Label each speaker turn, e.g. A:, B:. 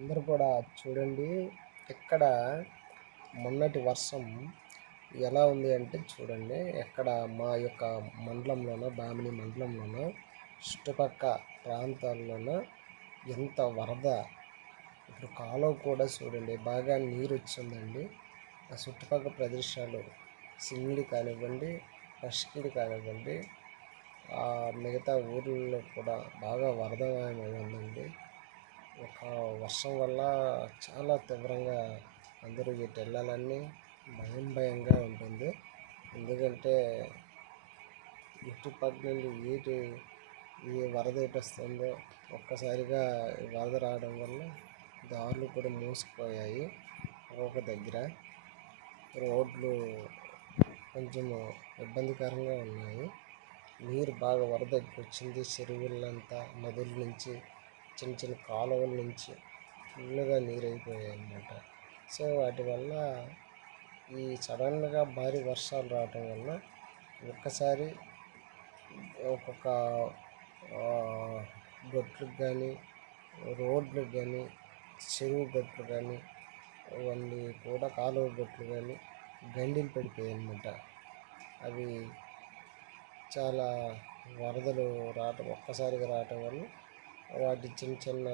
A: అందరూ కూడా చూడండి. ఇక్కడ మొన్నటి వర్షం ఎలా ఉంది అంటే చూడండి. ఎక్కడ మా యొక్క మండలంలోనో బామిని మండలంలోనో చుట్టుపక్క ప్రాంతాల్లోనో ఎంత వరద ఇప్పుడు కాలువ కూడా చూడండి. బాగా నీరు వచ్చిందండి ఆ చుట్టుపక్కల ప్రదేశాలు సింగిడి కానివ్వండి రష్కిడి కానివ్వండి ఆ మిగతా ఊర్లలో కూడా బాగా వరద ఉందండి ఒక వర్షం వల్ల చాలా తీవ్రంగా అందరూ ఇటు వెళ్ళాలని భయం భయంగా ఉంటుంది. ఎందుకంటే ఇటుపక్క నుండి ఏటి ఈ వరద ఎటు వస్తుందో ఒక్కసారిగా వరద రావడం వల్ల దారులు కూడా మూసుకుపోయాయి ఒక దగ్గర. రోడ్లు కొంచెం ఇబ్బందికరంగా ఉన్నాయి. నీరు బాగా వరద వచ్చింది. చెరువులంతా నదుల నుంచి చిన్న చిన్న కాలువల నుంచి ఫుల్గా నీరు అన్నమాట సో వాటి వల్ల ఈ సడన్గా భారీ వర్షాలు రావటం వల్ల ఒక్కసారి ఒక్కొక్క గొట్లకు కానీ రోడ్లకు కానీ చెరువు గట్లు కానీ వాళ్ళు కూడా కాలువ గట్లు కానీ గండిలు పడిపోయాయి అన్నమాట అవి చాలా వరదలు రావటం ఒక్కసారిగా రావటం వల్ల వాటి చిన్న చిన్న